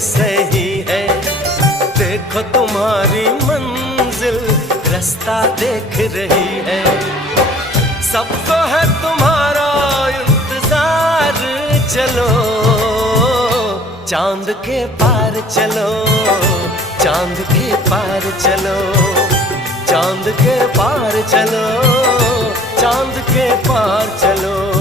सही है। देखो तुम्हारी मंजिल रास्ता देख रही है। सबको है तुम्हारा इंतजार, चलो चांद के पार चलो, चांद के पार चलो, चांद के पार चलो, चांद के पार चलो।